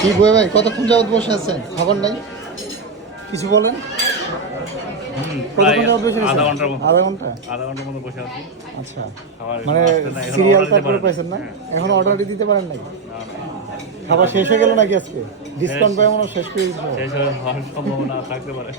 কি বই ভাই, কতক্ষণ যাবত বসে আছেন? খবর নাই, কিছু বলেন। আধা ঘন্টার মতো বসে আছি। আচ্ছা, মানে সিরিয়াল তারপরে পাইছেন না? এখন অর্ডারটি দিতে পারেন নাই? খাবার শেষ হয়ে গেল নাকি আজকে? ডিসকাউন্ট পাই মনে শেষ করে দিচ্ছে। শেষ হওয়ার সম্ভাবনা থাকতে পারে।